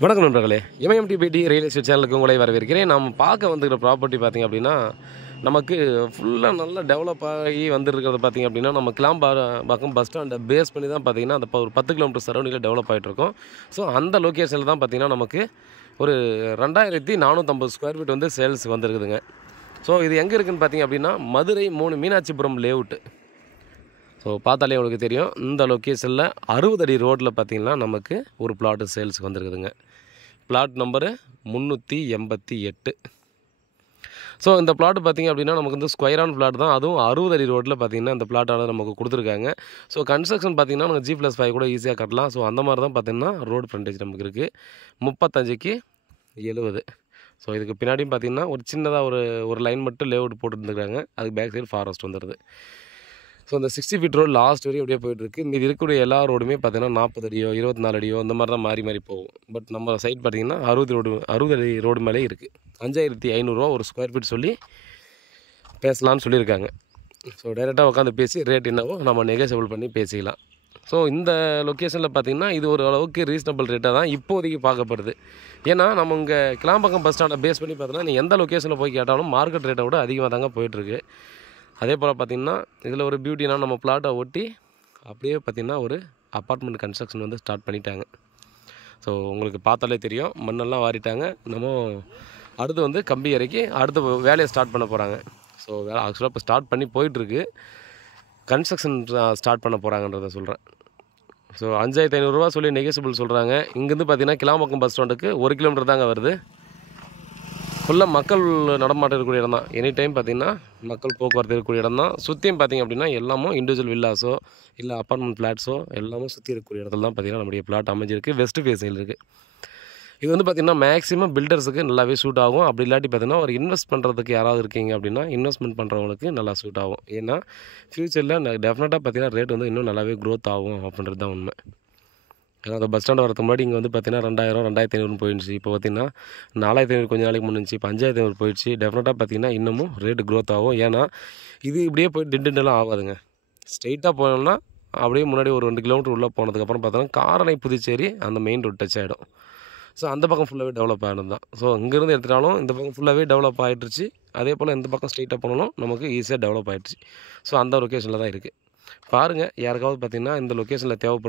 வணக்கம் நண்பர்களே, எம்எம்டிபிடி real estate சேனலுக்கு உங்களை வரவேற்கிறேன். நாம் பார்க்க வந்துக்கிற ப்ராப்பர்ட்டி பார்த்திங்க அப்படின்னா, நமக்கு ஃபுல்லாக நல்லா டெவலப் ஆகி வந்துருக்கிறது பார்த்திங்க அப்படின்னா, நம்ம கிளாம்பாக்கம் பஸ் ஸ்டாண்டை பேஸ் பண்ணி தான் பார்த்திங்கன்னா அந்த ஒரு 10 கிலோமீட்டர் சரௌண்டிங்கில் டெவலப் ஆகிட்ருக்கோம். ஸோ அந்த லொக்கேஷனில் தான் பார்த்திங்கன்னா நமக்கு ஒரு 2450 ஸ்கொயர் ஃபீட் வந்து சேல்ஸ் வந்துருக்குதுங்க. ஸோ இது எங்கே இருக்குதுன்னு பார்த்திங்க அப்படின்னா, மதுரை 3 மீனாட்சிபுரம் லேஅவுட்டு. ஸோ பார்த்தாலே உங்களுக்கு தெரியும், இந்த லொக்கேஷனில் 60 அடி ரோட்டில் பார்த்திங்கன்னா நமக்கு ஒரு பிளாட்டு சேல்ஸுக்கு வந்துருக்குதுங்க. Plot number 388. ஸோ இந்த பிளாட் பார்த்திங்க அப்படின்னா நமக்கு வந்து ஸ்கொயரான பிளாட் தான், அதுவும் 60 அடி ரோட்டில் பார்த்திங்கன்னா இந்த பிளாட்டானது நமக்கு கொடுத்துருக்காங்க. ஸோ கன்ஸ்ட்ரக்ஷன் பார்த்திங்கன்னா நமக்கு G+5 கூட ஈஸியாக கட்டலாம். ஸோ அந்த மாதிரி தான் பார்த்திங்கன்னா ரோடு ஃப்ரண்டேஜ் நமக்கு இருக்குது. 35க்கு 70. ஸோ இதுக்கு பின்னாடியும் பார்த்திங்கன்னா ஒரு சின்னதாக ஒரு லைன் மட்டும் லேஅவுட் போட்டுருந்துருக்காங்க. அதுக்கு பேக் சைடு ஃபாரஸ்ட் வந்துடுது. ஸோ இந்த 60 ஃபீட் ரோடு லாஸ்ட் வரையும் அப்படியே போயிட்டுருக்கு. மீதி இருக்கக்கூடிய எல்லா ரோடுமே பார்த்திங்கன்னா 40 அடியோ 24 அடியோ இந்த மாதிரி தான் மாறி போகும். பட் நம்ம சைட் பார்த்திங்கன்னா 60 அடி ரோடு மேலே இருக்குது. 5500 ஒரு ஸ்கொயர் ஃபீட் சொல்லி பேசலான்னு சொல்லியிருக்காங்க. ஸோ டைரெக்டாக உட்காந்து பேசி ரேட் என்னவோ நம்ம நெகோசியபிள் பண்ணி பேசிக்கலாம். ஸோ இந்த லொக்கேஷனில் பார்த்திங்கன்னா இது ஒரு அளவுக்கு ரீசனபிள் ரேட்டாக தான் இப்போதைக்கு பார்க்கப்படுது. ஏன்னா நம்ம இங்கே கிளாம்பாக்கம் பஸ் ஸ்டாண்டை பேஸ் பண்ணி பார்த்தோன்னா நீ எந்த லொக்கேஷனில் போய் கேட்டாலும் மார்க்கெட் ரேட்டை விட அதிகமாக தாங்க போயிட்டுருக்கு. அதே போல் பார்த்திங்கன்னா இதில் ஒரு பியூட்டினா நம்ம பிளாட்டை ஒட்டி அப்படியே பார்த்திங்கன்னா ஒரு அப்பார்ட்மெண்ட் கன்ஸ்ட்ரக்ஷன் வந்து ஸ்டார்ட் பண்ணிட்டாங்க. ஸோ உங்களுக்கு பார்த்தாலே தெரியும், மண்ணெல்லாம் வாரிட்டாங்க. நம்ம அடுத்து வந்து கம்பி இறக்கி அடுத்த வேலையை ஸ்டார்ட் பண்ண போகிறாங்க. ஸோ வேலை ஆக்சுவலாக இப்போ ஸ்டார்ட் பண்ணி போயிட்டுருக்கு. கன்ஸ்ட்ரக்ஷன் ஸ்டார்ட் பண்ண போகிறாங்கன்றதை சொல்கிறேன். ஸோ 5500 சொல்லி நெகோசியபிள் சொல்கிறாங்க. இங்கேருந்து பார்த்திங்கன்னா கிளாம்பாக்கம் பஸ் ஸ்டாண்டுக்கு 1 கிலோமீட்டர் தாங்க வருது. ஃபுல்லாக மக்கள் நடமாட்டம் இருக்கக்கூடிய இடம் தான். எனி டைம் பார்த்திங்கன்னா மக்கள் போக்குவரத்து இருக்கக்கூடிய இடம் தான். சுற்றியும் பார்த்திங்க அப்படின்னா எல்லாமும் இண்டிவிஜுவல் வில்லாஸோ இல்லை அப்பார்ட்மெண்ட் ஃப்ளாட்ஸோ எல்லாமே சுற்றி இருக்கக்கூடிய இடத்துல தான் பார்த்திங்கன்னா நம்முடைய பிளாட் அமைஞ்சிருக்கு. வெஸ்ட் ஃபேஸில் இருக்குது. இது வந்து பார்த்திங்கன்னா மேக்ஸிமம் பில்டர்ஸுக்கு நல்லாவே சூட் ஆகும். அப்படி இல்லாட்டி பார்த்திங்கன்னா ஒரு இன்வெஸ்ட் பண்ணுறதுக்கு யாராவது இருக்கீங்க அப்படின்னா இன்வெஸ்ட்மெண்ட் பண்ணுறவங்களுக்கு நல்லா சூட் ஆகும். ஏன்னா ஃப்யூச்சரில் டெஃபினட்டாக பார்த்திங்கன்னா ரேட் வந்து இன்னும் நல்லாவே க்ரோத் ஆகும் அப்படின்றது தான் உண்மை. ஏன்னா அந்த பஸ் ஸ்டாண்ட் வரதுக்கு முன்னாடி இங்கே வந்து பார்த்திங்கன்னா 2000 2500 போயிடுச்சு. இப்போ பார்த்திங்கன்னா 4500 கொஞ்சம் நாளைக்கு முன்னிச்சு. இப்போ 5500 போயிடுச்சு. டெஃபினட்டாக பார்த்திங்கன்னா இன்னமும் ரேட்டு க்ரோத் ஆகும். ஏன்னா இது இப்படியே போய் டிண்டுலாம் ஆகாதுங்க. ஸ்ட்ரெயிட்டாக போனோம்னா அப்படியே முன்னாடி ஒரு 2 கிலோமீட்டர் உள்ளே போனதுக்கப்புறம் பார்த்தோன்னா காரணை புதுச்சேரி அந்த மெயின் ரோட் டச் ஆகிடும். ஸோ அந்த பக்கம் ஃபுல்லாகவே டெவலப் ஆகிடும் தான். ஸோ இங்கேருந்து எடுத்துட்டாலும் இந்த பக்கம் ஃபுல்லாகவே டெவலப் ஆகிடுச்சு. அதே போல் இந்த பக்கம் ஸ்ட்ரெயிட்டாக போனாலும் நமக்கு ஈஸியாக டெவலப் ஆகிடுச்சு. ஸோ அந்த லொக்கேஷனில் தான் இருக்குது. பாருங்கள், யாருக்காவது பார்த்திங்கன்னா இந்த லொக்கேஷனில் தேவைப்படுது